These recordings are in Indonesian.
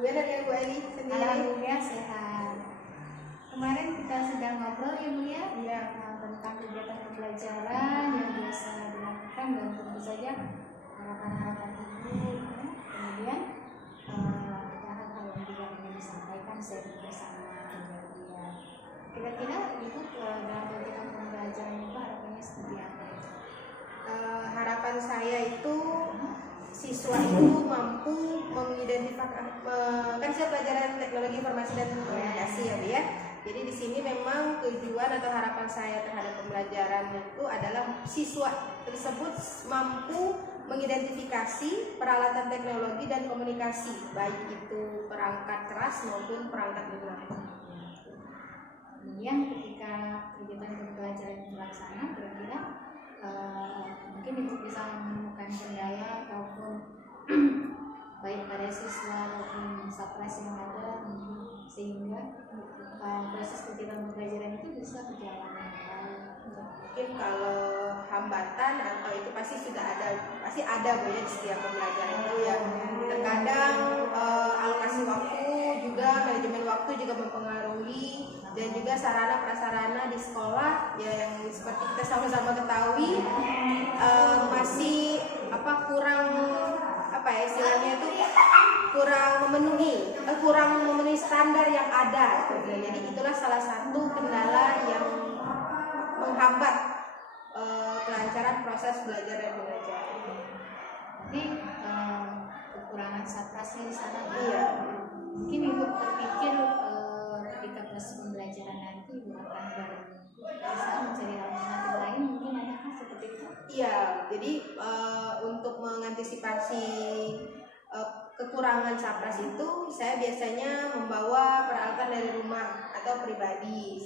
Gimana dengan Bu Eli sendiri? Alhamdulillah sehat. Kemarin kita sedang ngobrol ya Bu ya, tentang kegiatan pembelajaran yang biasa dilakukan dan tentu saja harapan-harapan Ibu. Kemudian ada hal-hal yang juga ingin disampaikan saya bersama kemudian. Kira-kira Ibu dalam kegiatan pembelajaran itu harapannya seperti apa? Harapan saya itu siswa itu mampu mengidentifikasi, kan saya pelajaran teknologi informasi dan komunikasi ya Bu ya. Jadi di sini memang tujuan atau harapan saya terhadap pembelajaran itu adalah siswa tersebut mampu mengidentifikasi peralatan teknologi dan komunikasi, baik itu perangkat keras maupun perangkat lunak. Kemudian ketika kegiatan pembelajaran terlaksana, kira-kira mungkin Ibu bisa menemukan kendala ataupun baik pada siswa maupun satgas yang ada, mungkin sehingga proses kegiatan pembelajaran itu bisa berjalan dengan baik. Mungkin kalau hambatan atau itu pasti ada Bu ya di setiap pembelajaran itu ya. Terkadang alokasi waktu juga, manajemen waktu juga mempengaruhi, dan juga sarana prasarana di sekolah ya yang seperti kita sama-sama ketahui masih kurang istilahnya itu kurang memenuhi standar yang ada. Jadi itulah salah satu kendala yang menghambat kelancaran proses belajar dan mengajar. Jadi kekurangan satgasnya di sana. Iya. Mungkin Ibu terpikir ketika proses pembelajaran nanti Ibu akan bisa mencari alternatif lain, mungkin adakah seperti itu? Iya, jadi untuk mengantisipasi kekurangan satgas itu, saya biasanya membawa peralatan dari rumah atau pribadi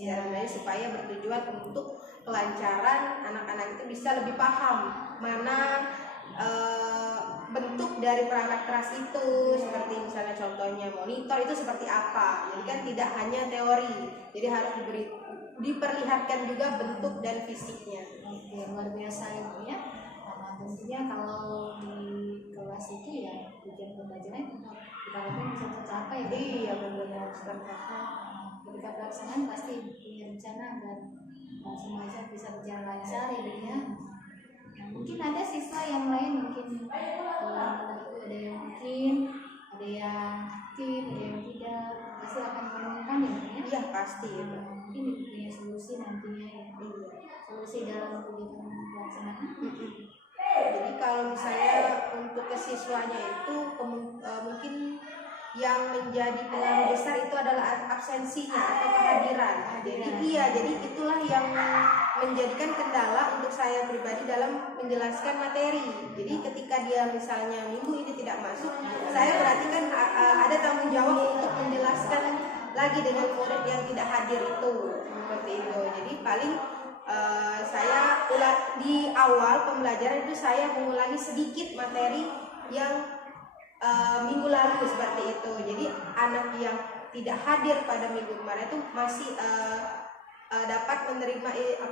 supaya bertujuan untuk kelancaran anak-anak itu bisa lebih paham mana bentuk dari perangkat keras itu, seperti misalnya contohnya monitor itu seperti apa. Jadi kan tidak hanya teori, jadi harus diperlihatkan juga bentuk dan fisiknya. Oke, luar biasa Ibu ya. Tentunya kalau di kelas itu ya tujuan pembelajaran kita harapkan bisa tercapai. Iya, benar-benar tercapai. Ketika pelaksanaan pasti punya rencana agar semuanya bisa berjalan lancar ya. Mungkin ada siswa yang lain mungkin ada yang mungkin, ada yang aktif, ada yang tidak, pasti akan menemukan ya. Iya pasti ya. Mungkin punya solusi nantinya ya. Solusi dalam kegiatan pelaksanaan. Jadi kalau misalnya untuk ke siswanya itu mungkin yang menjadi pengaruh besar itu adalah absensinya atau kehadiran. Jadi itulah yang menjadikan kendala untuk saya pribadi dalam menjelaskan materi. Jadi ketika dia misalnya minggu ini tidak masuk, saya berarti kan ada tanggung jawab untuk menjelaskan lagi dengan murid yang tidak hadir itu, seperti itu. Jadi paling saya di awal pembelajaran itu saya mengulangi sedikit materi yang minggu lalu seperti itu. Jadi anak yang tidak hadir pada minggu kemarin itu masih dapat menerima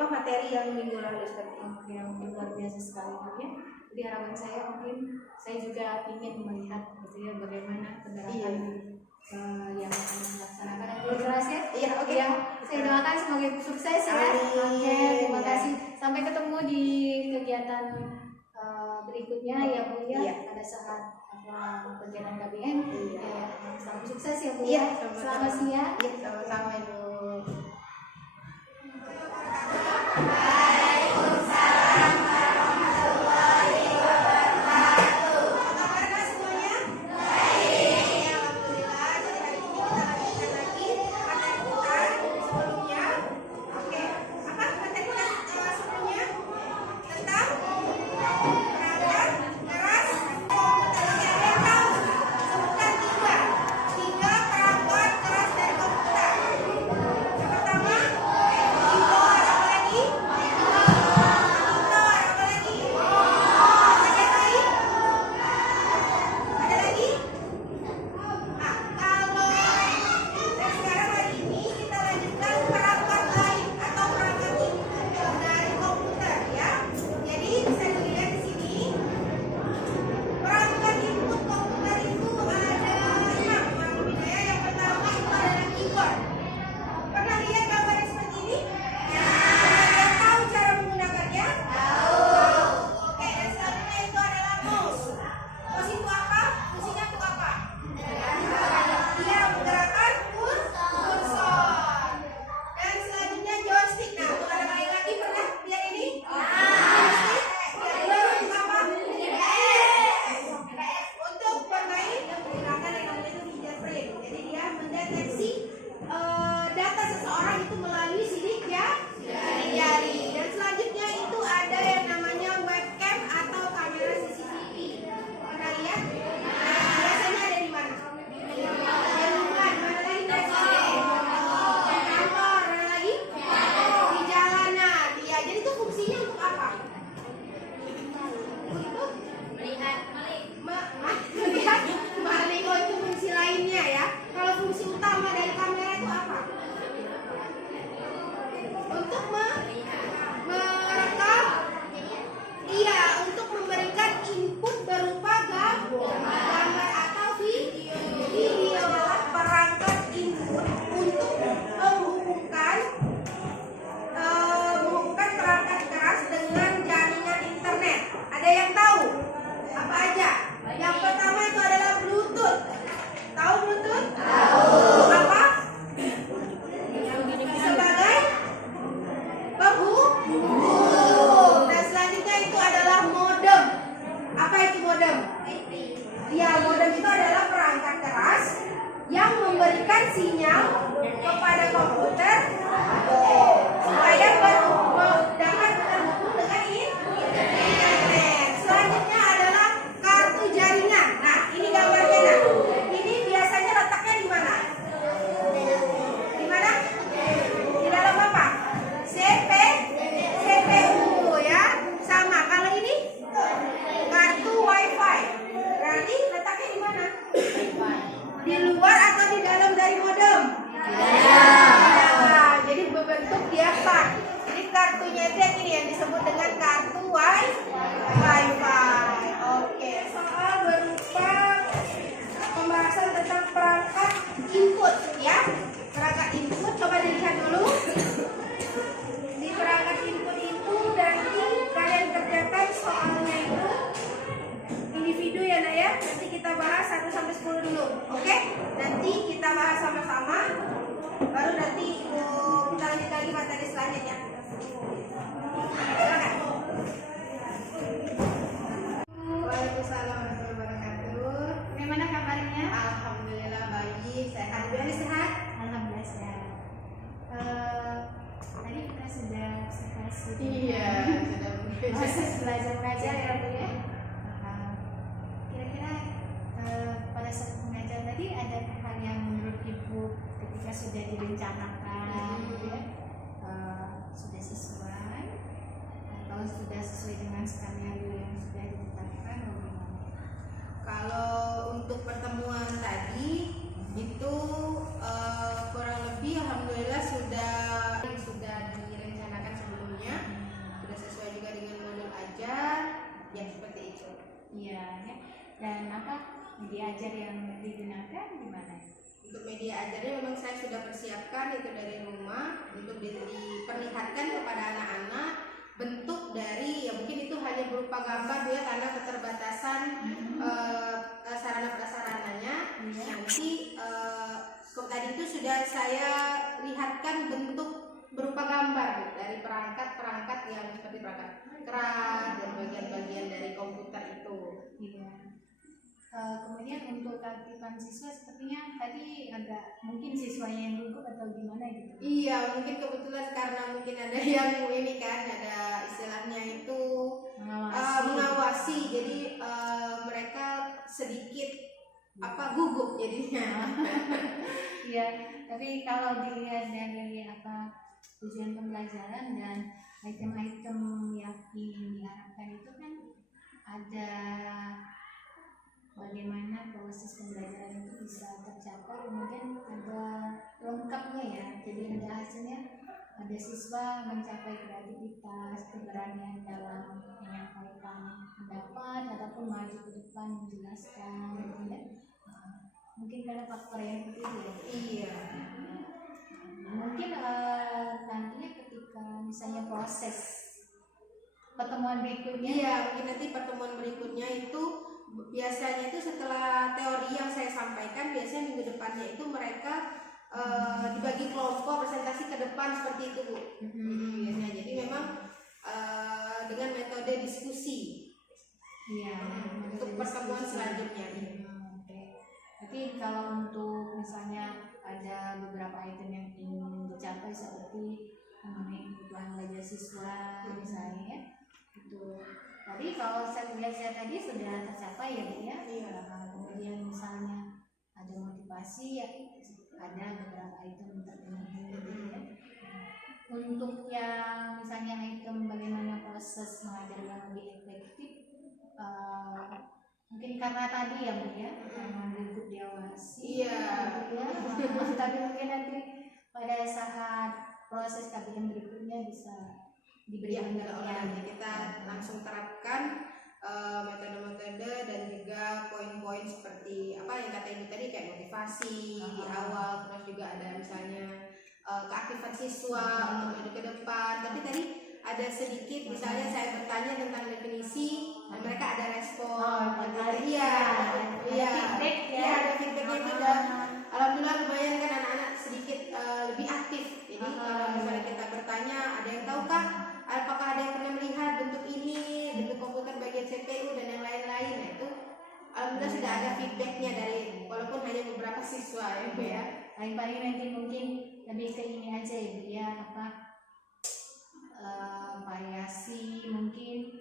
materi yang minggu lalu seperti itu. Yang luar biasa sekali ya. Jadi harapan saya mungkin saya juga ingin melihat gitu ya bagaimana penerapan yang akan dilaksanakan. Jelas ya? Iya, oke. Ya, saya doakan semoga sukses ya. Oke, terima kasih. Sampai ketemu di kegiatan berikutnya ya Bu ya. Pada saat kegiatan KBM. Selamat sukses ya Bu. Iya, selamat siang. Iya, sama-sama Ibu. memberikan sinyal kepada komputer supaya dapat terhubung dengan internet. Selanjutnya adalah kartu jaringan. Nah, ini gambarnya. Nah, ini biasanya letaknya di mana? Di mana? Di dalam apa? CPU ya. Sama. Kalau ini kartu WiFi. Berarti letaknya di mana? Di luar atau di dalam dari modem? Nah, jadi berbentuk biasa. Jadi kartunya itu yang ini yang disebut dengan kartu WiFi. Oke, soal berupa pembahasan tentang perangkat input ya. Perangkat input coba dilihat dulu. Di perangkat input itu nanti kalian kerjakan soalnya itu individu ya Nak ya. Nanti kita bahas 1 sampai 10 dulu. Oke? Nanti kita bahas sama-sama. Baru nanti kita lanjut lagi materi selanjutnya. Silakan. Waalaikumsalam warahmatullahi wabarakatuh. Bagaimana kabarnya? Alhamdulillah baik, sehat. Biar sehat? Alhamdulillah sehat. Tadi kita sudah observasi. Iya, sudah Proses belajar ya Bu ya. Kira-kira pada saat mengajar tadi ada hal yang menurut Ibu ketika sudah direncanakan gitu ya, sudah sesuai atau sudah sesuai dengan skenario yang sudah ditetapkan atau bagaimana? Kalau untuk pertemuan tadi itu kurang lebih alhamdulillah sudah direncanakan sebelumnya, sudah sesuai juga dengan modul ajar, ya seperti itu. Iya ya. Dan apa media ajar yang digunakan gimana? Untuk media ajarnya memang saya sudah persiapkan itu dari rumah untuk diperlihatkan kepada anak-anak bentuk dari ya mungkin itu hanya berupa gambar ya karena keterbatasan sarana prasarananya. Nanti tadi itu sudah saya lihatkan bentuk berupa gambar dari perangkat-perangkat yang seperti perangkat keras dan bagian-bagian dari komputer itu. Iya. Kemudian untuk keaktifan siswa sepertinya tadi agak mungkin siswanya yang gugup atau gimana gitu. Iya, mungkin kebetulan karena mungkin ada yang ini kan ada istilahnya itu mengawasi. Jadi mereka sedikit gugup jadinya. Iya, tapi kalau dilihat dari tujuan pembelajaran dan item-item yang ingin diharapkan itu kan ada bagaimana proses pembelajaran itu bisa tercapai, kemudian ada lengkapnya ya. Jadi ada hasilnya, ada siswa mencapai kreativitas, keberanian dalam menyampaikan pendapat ataupun maju ke depan menjelaskan gitu ya. Mungkin karena faktor yang seperti itu ya. Iya. Mungkin nantinya ketika misalnya proses pertemuan berikutnya. Iya, mungkin nanti pertemuan berikutnya itu biasanya itu setelah teori yang saya sampaikan, biasanya minggu depannya itu mereka dibagi kelompok presentasi ke depan seperti itu Bu. Biasanya jadi memang dengan metode diskusi. Iya. Untuk pertemuan selanjutnya. Oke. Jadi kalau untuk misalnya ada beberapa item yang ingin dicapai seperti mengenai kebutuhan belajar siswa misalnya ya, itu tadi kalau saya lihat tadi sudah tercapai ya Bu ya. Iya. Kemudian misalnya ada motivasi ya, ada beberapa item terpenuhi gitu ya. Untuk yang misalnya item bagaimana proses mengajar yang lebih efektif, mungkin karena tadi ya Bu ya, gugup diawasi. Iya. Ya, tapi mungkin nanti pada saat proses KBM berikutnya bisa diberikan pengertian. Kita langsung terapkan metode-metode dan juga poin-poin seperti apa yang kata Ibu tadi kayak motivasi di awal, terus juga ada misalnya keaktifan siswa untuk maju ke depan. Tapi tadi ada sedikit misalnya saya bertanya tentang definisi dan mereka ada respon. Iya, feedback ya. Ada feedbacknya itu dan alhamdulillah lumayan kan anak-anak sedikit lebih aktif. Jadi kalau misalnya kita bertanya, ada yang tahukah apakah ada yang pernah melihat bentuk ini, bentuk komputer bagian CPU dan yang lain-lain. Nah itu alhamdulillah sudah ada feedbacknya dari walaupun hanya beberapa siswa ya Bu ya. paling nanti mungkin lebih ke ini aja ya Bu ya, apa variasi mungkin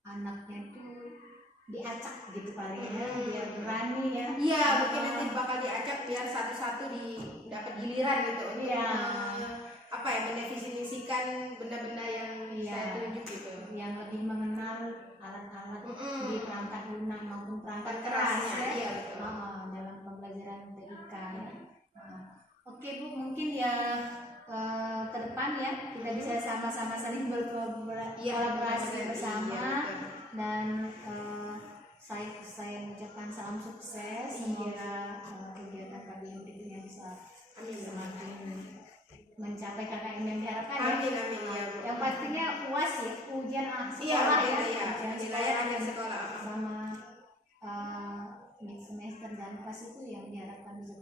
anaknya tuh diacak gitu paling ya, biar berani ya. Iya, mungkin nanti bakal diacak biar satu-satu dapat giliran gitu untuk Iya. apa ya, mendefinisikan benda-benda yang saya tunjuk gitu. Yang lebih mengenal alat-alat di perangkat lunak maupun perangkat keras kerasnya, ya. iya, betul. Dalam pembelajaran TIK. Oke Bu, mungkin ya ke depan ya kita bisa sama-sama saling berkolaborasi bersama, dan saya mengucapkan salam sukses. Semoga kegiatan kalian berikutnya bisa semakin mencapai KKM yang diharapkan ya. Amin, amin ya. Yang pastinya UAS ya, ujian Iya, sekolah ya, iya, ujian nilai sekolah akhir sekolah. sama mid semester dan pas itu yang diharapkan bisa